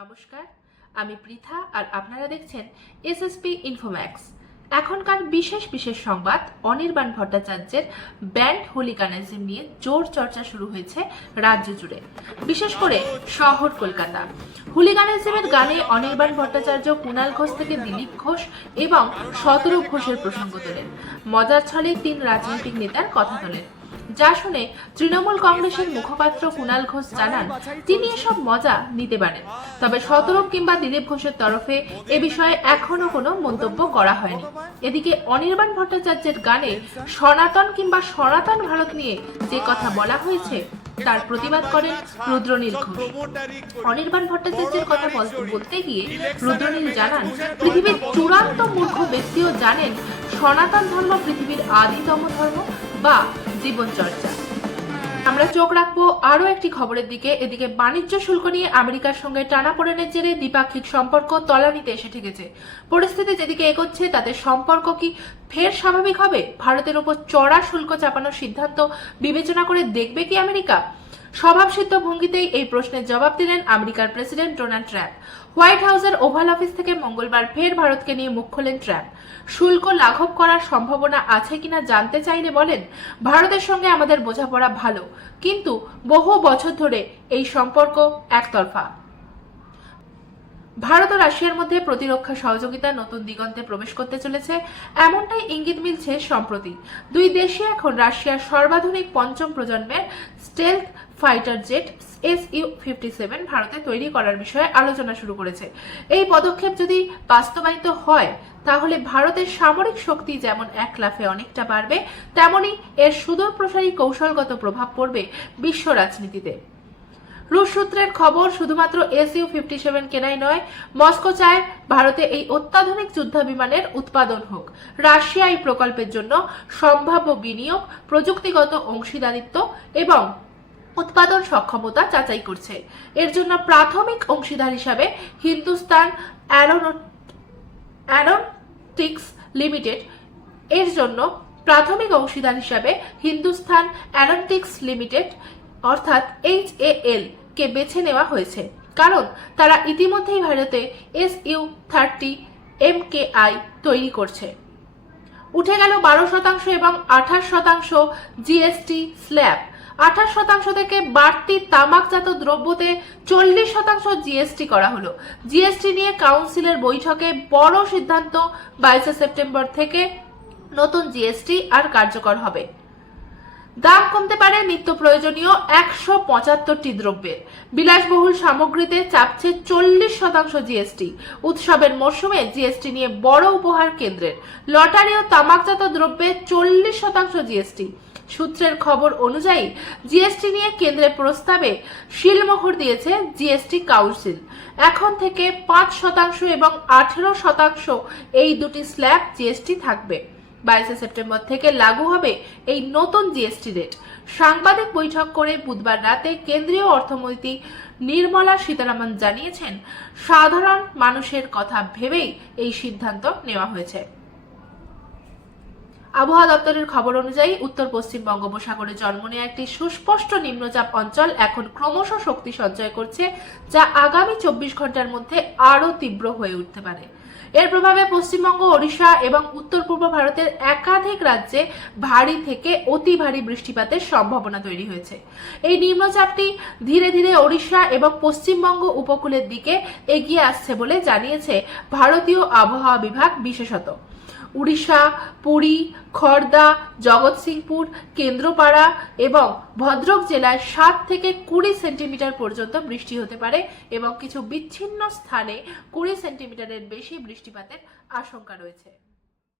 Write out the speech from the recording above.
নমস্কার, আমি পৃথা আর আপনারা দেখছেন এসএসপি ইনফোম্যাক্স। এখনকার বিশেষ বিশেষ সংবাদ। অনির্বাণ ভট্টাচার্যের ব্যান্ড হুলিগানিজম নিয়ে জোর চর্চা শুরু হয়েছে রাজ্য জুড়ে, বিশেষ করে শহর কলকাতা। হুলিগানিজমের গানে অনির্বাণ ভট্টাচার্য কুণাল ঘোষ থেকে দিলীপ ঘোষ এবং শতরূপ ঘোষের প্রসঙ্গ তোলেন। মজার ছলে 3 রাজনৈতিক নেতার কথা তোলেন, যা শুনে তৃণমূল কংগ্রেসের মুখপাত্র কুণাল ঘোষ জানান তিনি এসব মজা নিতে পারেন, তবে শতরূপ কিংবা দিলীপ ঘোষের তরফে এ বিষয়ে এখনো কোনো মন্তব্য করা হয়নি। এদিকে অনির্বাণ ভট্টাচার্যের গানে সনাতন কিংবা সনাতন ভারত নিয়ে যে কথা বলা হয়েছে তার প্রতিবাদ করেন রুদ্রনীল ঘোষ। অনির্বাণ ভট্টাচার্যের কথা বলতে গিয়ে রুদ্রনীল জানান, পৃথিবীর চূড়ান্ত মূর্খ ব্যক্তিও জানেন সনাতন ধর্ম পৃথিবীর আদিতম ধর্ম বা জীবন চর্চা। আমরা চোখ রাখবো আরো একটি খবরের দিকে। এদিকে বাণিজ্য শুল্ক নিয়ে আমেরিকার সঙ্গে টানাপোড়েনের জেরে দ্বিপাক্ষিক সম্পর্ক তলানিতে এসে ঠেকেছে। পরিস্থিতি যেদিকে এগোচ্ছে তাতে সম্পর্ক কি ফের স্বাভাবিক হবে? ভারতের উপর চড়া শুল্ক চাপানোর সিদ্ধান্ত বিবেচনা করে দেখবে কি আমেরিকা? স্বভাবসিদ্ধ ভঙ্গিতেই এই প্রশ্নের জবাব দিলেন আমেরিকার প্রেসিডেন্ট ডোনাল্ড ট্রাম্প। হোয়াইট হাউসের ওভাল অফিস থেকে মঙ্গলবার ফের ভারতকে নিয়ে মুখ খোলেন ট্রাম্প। শুল্ক লাঘব করার সম্ভাবনা আছে কিনা জানতে চাইলে বলেন, ভারতের সঙ্গে আমাদের বোঝাপড়া ভালো, কিন্তু বহু বছর ধরে এই সম্পর্ক একতরফা। ভারত ও রাশিয়ার মধ্যে প্রতিরক্ষা সহযোগিতা নতুন দিগন্তে প্রবেশ করতে চলেছে, এমনটাই ইঙ্গিত মিলছে সম্প্রতি। দুই দেশই এখন রাশিয়ার সর্বাধুনিক পঞ্চম প্রজন্মের স্টেলথ ফাইটার জেট Su-57 ভারতে তৈরি করার বিষয়ে আলোচনা শুরু করেছে। এই পদক্ষেপ যদি বাস্তবায়িত হয় তাহলে ভারতের সামরিক শক্তি যেমন এক লাফে অনেকটা বাড়বে, তেমনি এর সুদূরপ্রসারী কৌশলগত প্রভাব পড়বে বিশ্ব রাজনীতিতে। রুশ সূত্রের খবর, শুধুমাত্র Su-57 কেনাই নয়, মস্কো চায় ভারতে এই অত্যাধুনিক যুদ্ধ বিমানের উৎপাদন হোক। রাশিয়া এই প্রকল্পের জন্য সম্ভাব্য বিনিয়োগ, প্রযুক্তিগত অংশীদারিত্ব এবং উৎপাদন সক্ষমতা যাচাই করছে। এর জন্য প্রাথমিক অংশীদার হিসাবে হিন্দুস্তান অ্যারোনটিক্স লিমিটেড অর্থাৎ HAL কে বেছে নেওয়া হয়েছে, কারণ তারা ইতিমধ্যেই ভারতে Su-30 MKI তৈরি করছে। উঠে গেল 12% এবং 28% জিএসটি স্ল্যাব। 28% থেকে বাড়তি তামাকজাত দ্রব্যতে 40% জিএসটি করা হলো। জিএসটি নিয়ে কাউন্সিলের বৈঠকে বড় সিদ্ধান্ত, 22 সেপ্টেম্বর থেকে নতুন জিএসটি আর কার্যকর হবে। দাম কমতে পারে নিত্য প্রয়োজনীয় 175টি দ্রব্যের। বিলাসবহুল সামগ্রীতে চাপছে 40% জিএসটি। উৎসবের মরশুমে জিএসটি নিয়ে বড় উপহার কেন্দ্রের। লটারি ও তামাকজাত দ্রব্যে 40% জিএসটি। সূত্রের খবর অনুযায়ী জিএসটি নিয়ে কেন্দ্রের প্রস্তাবে শিলমোহর দিয়েছে জিএসটি কাউন্সিল। এখন থেকে 5% এবং 18% এই দুটি স্ল্যাব জিএসটি থাকবে। 22 সেপ্টেম্বর থেকে লাগু হবে এই নতুন জিএসটি রেট। সাংবাদিক বৈঠক করে বুধবার রাতে কেন্দ্রীয় অর্থমন্ত্রী নির্মলা সীতারামন জানিয়েছেন, সাধারণ মানুষের কথা ভেবেই এই সিদ্ধান্ত নেওয়া হয়েছে। আবহাওয়া দপ্তরের খবর অনুযায়ী উত্তর পশ্চিম বঙ্গোপসাগরে জন্ম নেওয়া একটি সুস্পষ্ট নিম্নচাপ অঞ্চল এখন ক্রমশ শক্তি সঞ্চয় করছে, যা আগামী 24 ঘন্টার মধ্যে আরো তীব্র হয়ে উঠতে পারে। এর প্রভাবে পশ্চিমবঙ্গ, ওড়িশা এবং উত্তর পূর্ব ভারতের একাধিক রাজ্যে ভারী থেকে অতি ভারী বৃষ্টিপাতের সম্ভাবনা তৈরি হয়েছে। এই নিম্নচাপটি ধীরে ধীরে ওড়িশা এবং পশ্চিমবঙ্গ উপকূলের দিকে এগিয়ে আসছে বলে জানিয়েছে ভারতীয় আবহাওয়া বিভাগ। বিশেষত উড়িষ্যা, পুরী, খড়দা, জগৎসিংপুর, কেন্দ্রপাড়া এবং ভদ্রক জেলায় 7 থেকে 20 সেন্টিমিটার পর্যন্ত বৃষ্টি হতে পারে এবং কিছু বিচ্ছিন্ন স্থানে 20 সেন্টিমিটারের বেশি বৃষ্টিপাতের আশঙ্কা রয়েছে।